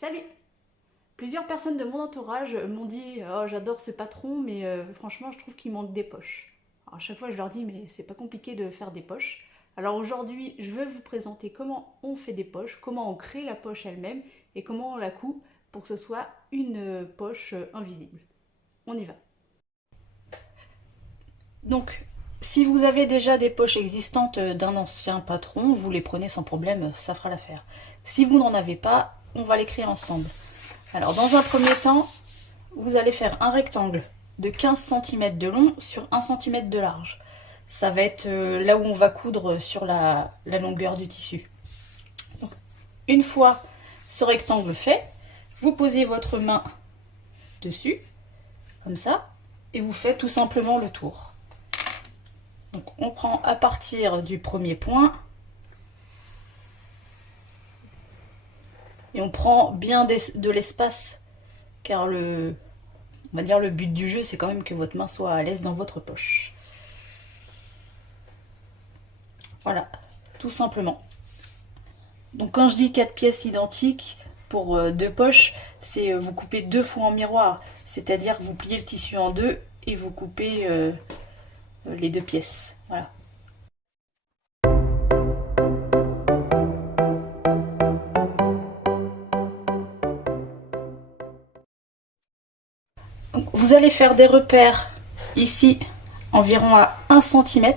Salut! Plusieurs personnes de mon entourage m'ont dit «Oh, j'adore ce patron, mais franchement, je trouve qu'il manque des poches». Alors, à chaque fois, je leur dis «Mais c'est pas compliqué de faire des poches». Alors aujourd'hui, je vais vous présenter comment on fait des poches, comment on crée la poche elle-même et comment on la coud pour que ce soit une poche invisible. On y va. Donc, si vous avez déjà des poches existantes d'un ancien patron, vous les prenez sans problème, ça fera l'affaire. Si vous n'en avez pas, on va les créer ensemble. Alors, dans un premier temps, vous allez faire un rectangle de 15 cm de long sur 1 cm de large. Ça va être là où on va coudre sur la longueur du tissu. Donc, une fois ce rectangle fait, vous posez votre main dessus, comme ça, et vous faites tout simplement le tour. Donc on prend à partir du premier point, et on prend bien de l'espace, car on va dire le but du jeu, c'est quand même que votre main soit à l'aise dans votre poche. Voilà, tout simplement. Donc quand je dis 4 pièces identiques pour 2 poches, c'est vous coupez 2 fois en miroir. C'est-à-dire que vous pliez le tissu en deux et vous coupez les 2 pièces. Voilà. Donc, vous allez faire des repères ici environ à 1 cm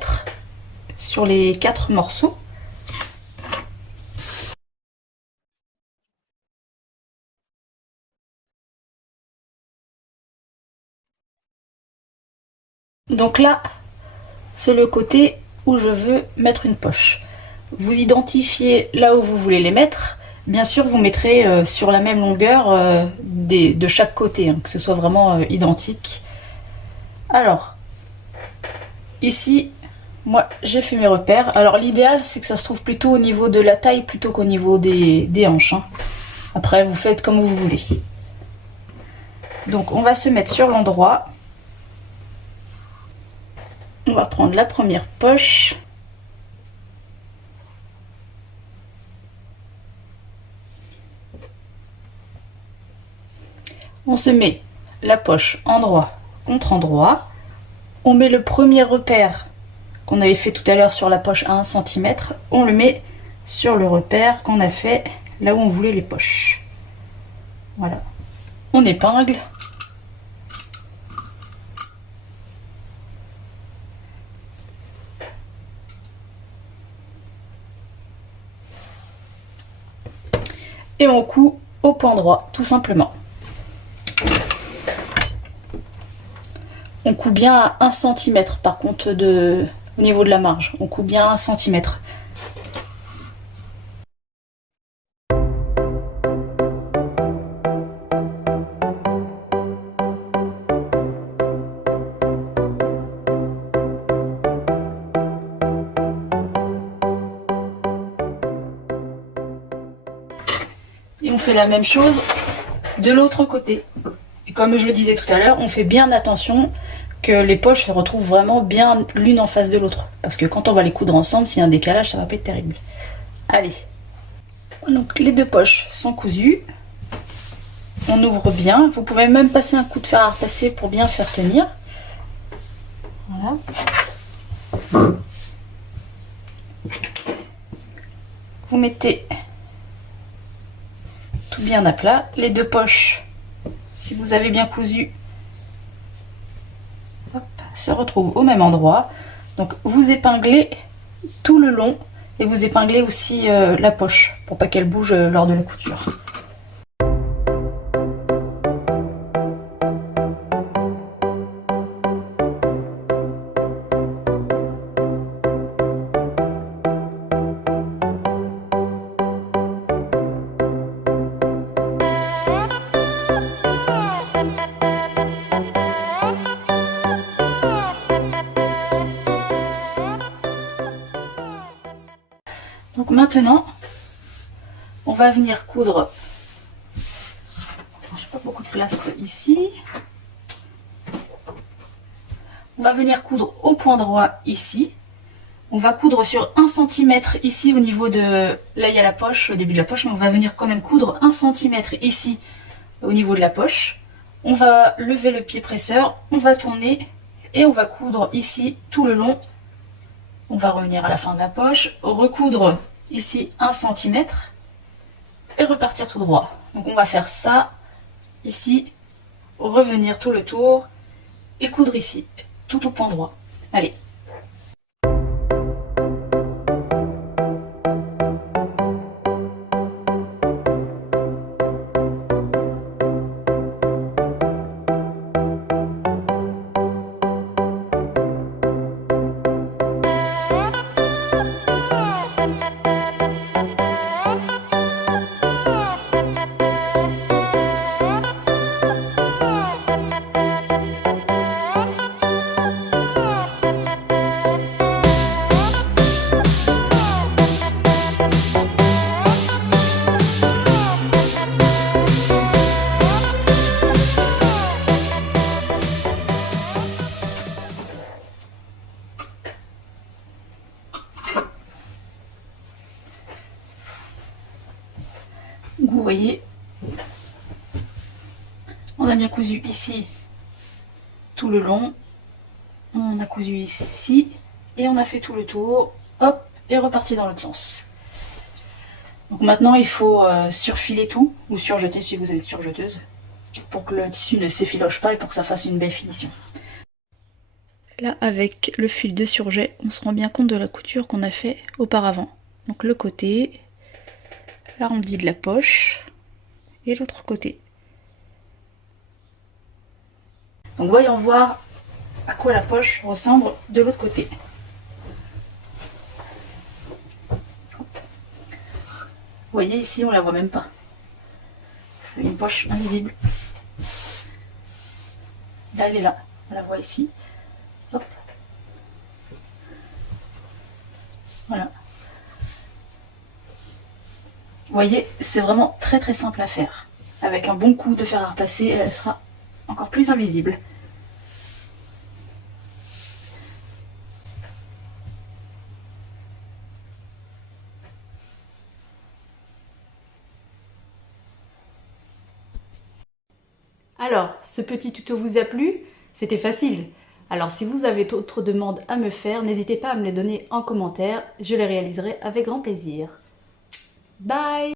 sur les 4 morceaux. Donc là, c'est le côté où je veux mettre une poche. Vous identifiez là où vous voulez les mettre. Bien sûr, vous mettrez sur la même longueur de chaque côté, hein, que ce soit vraiment identique. Alors, ici, moi, j'ai fait mes repères. Alors, l'idéal, c'est que ça se trouve plutôt au niveau de la taille plutôt qu'au niveau des hanches. Hein. Après, vous faites comme vous voulez. Donc, on va se mettre sur l'endroit. On va prendre la première poche. On se met la poche endroit contre endroit. On met le premier repère qu'on avait fait tout à l'heure sur la poche à 1 cm. On le met sur le repère qu'on a fait là où on voulait les poches. Voilà. On épingle. Et on coud au point droit, tout simplement. On coud bien à 1 cm par contre au niveau de la marge. On coud bien à 1 cm. Et on fait la même chose de l'autre côté. Et comme je le disais tout à l'heure, on fait bien attention que les poches se retrouvent vraiment bien l'une en face de l'autre. Parce que quand on va les coudre ensemble, s'il y a un décalage, ça va pas être terrible. Allez. Donc les 2 poches sont cousues. On ouvre bien. Vous pouvez même passer un coup de fer à repasser pour bien faire tenir. Voilà. Vous mettez tout bien à plat. Les 2 poches, si vous avez bien cousu, hop, se retrouvent au même endroit. Donc vous épinglez tout le long et vous épinglez aussi la poche pour pas qu'elle bouge lors de la couture. Donc maintenant, on va venir coudre. J'ai pas beaucoup de place ici. On va venir coudre au point droit ici. On va coudre sur 1 cm ici au niveau de... Là il y a la poche, au début de la poche, mais on va venir quand même coudre 1 cm ici au niveau de la poche. On va lever le pied presseur, on va tourner et on va coudre ici tout le long. On va revenir à la fin de la poche, recoudre ici 1 cm et repartir tout droit. Donc on va faire ça ici, revenir tout le tour et coudre ici, tout au point droit. Allez. Vous voyez, on a bien cousu ici tout le long, on a cousu ici et on a fait tout le tour, hop, et reparti dans l'autre sens. Donc maintenant il faut surfiler tout, ou surjeter si vous avez une surjeteuse, pour que le tissu ne s'effiloche pas et pour que ça fasse une belle finition. Là avec le fil de surjet, on se rend bien compte de la couture qu'on a fait auparavant. Donc le côté, l'arrondi de la poche et l'autre côté. Donc voyons voir à quoi la poche ressemble de l'autre côté. Hop. Vous voyez ici on la voit même pas. C'est une poche invisible. Là elle est là, on la voit ici. Hop. Voilà. Vous voyez, c'est vraiment très très simple à faire. Avec un bon coup de fer à repasser, elle sera encore plus invisible. Alors, ce petit tuto vous a plu? C'était facile. Alors si vous avez d'autres demandes à me faire, n'hésitez pas à me les donner en commentaire, je les réaliserai avec grand plaisir. Bye!